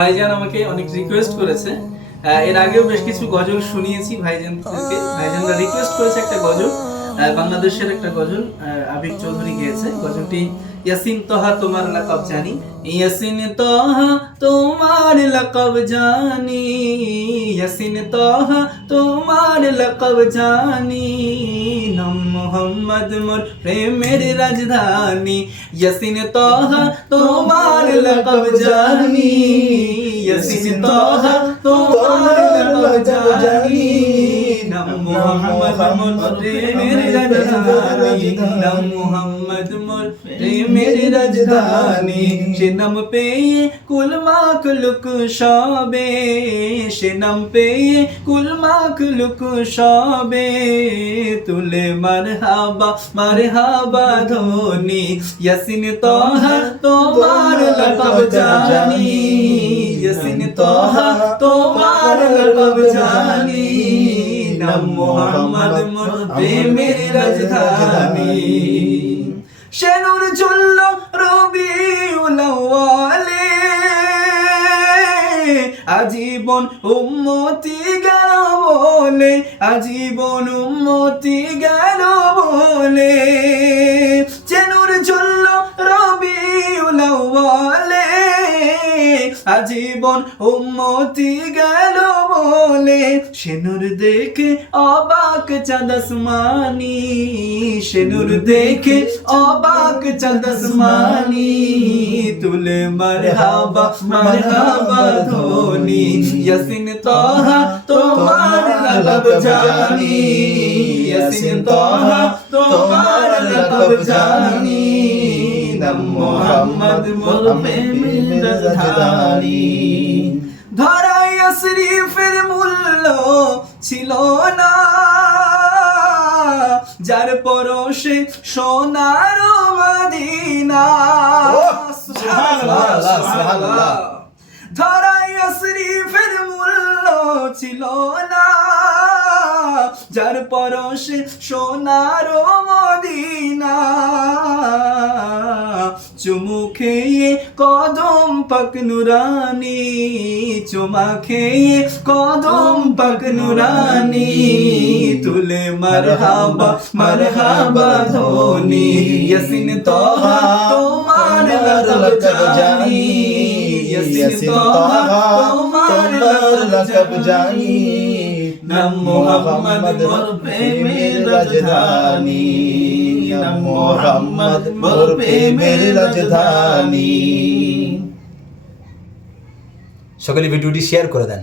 ভাইজান আমাকে অনেক রিকোয়েস্ট করেছে, এর আগেও বেশ কিছু গজল শুনিয়েছি ভাইজানকে। ভাইজানরা রিকোয়েস্ট করেছে একটা গজল, বাংলাদেশের একটা গজল আবির চৌধুরী গেয়েছে। গজলটি ইয়াসিন তোহা তোমার লাকাব জানি, ইয়াসিন তোহা তোমার লাকাব জানি, ইয়াসিন তোহা তোমার লাকাব জানি, নাম মোহাম্মদ মোর প্রেমের রাজধানী, ইয়াসিন তোহা তোমার লাকাব জানি, ইয়াসিন তোহা তোমার লাকাব জানি, নাম মোহাম্মদ মোর প্রেমের রাজধানী, নাম মোহাম্মদ মোর প্রেমের রাজধানী। সে নাম পেয়ে কুল মাখলুক সবে, সে নাম পেয়ে কুল মাখলুক সবে, তুলে মারহাবা মারহাবা ধ্বনি, ইয়াসিন তোহা তোমার লাকাব জানি, ইয়াসিন তোহা তোমার লাকাব জানি, নাম মোহাম্মদ মোর প্রেমের রাজধানী। সে নূর জ্বলল রবিউল আউয়ালে, আজীবন উম্মতি গেল বলে, আজীবন উম্মতি গেল বলে, সে নূর জ্বলল রবিউল আউয়ালে, আজীবন উম্মতি গেল বলে, সে নূর দেখে অবাক চাঁদ আসমানি, সে নূর দেখে অবাক চাঁদ আসমানি, তুলে মারহাবা মারহাবা ধ্বনি, ইয়াসিন তোহা তোমার লাকাব জানি, ইয়াসিন তোহা তোমার লাকাব জানি, নাম মোহাম্মদ মোর প্রেমের রাজধানী। ধরাই শরীফের মূল্য ছিল না, যার পরশে সোনার মদিনা, সুবহানাল্লাহ সুবহানাল্লাহ। ধরাই শরীফের মূল্য ছিল না, যার পরশে সোনার মদিনা, চুমু খেয়ে কদম পাক নুরানি, চুমা খেয়ে কদম পাক নুরানি, তুলে মারহাবা মারহাবা ধ্বনি, ইয়াসিন তোহা তোমার লাকাব জানি, ইয়াসিন তোহা তোমার লাকাব জানি, নাম মোহাম্মদ মোর প্রেমের রাজধানী, নাম মোহাম্মদ মোর প্রেমের রাজধানী। সকলে ভিডিওটি শেয়ার করে দেন।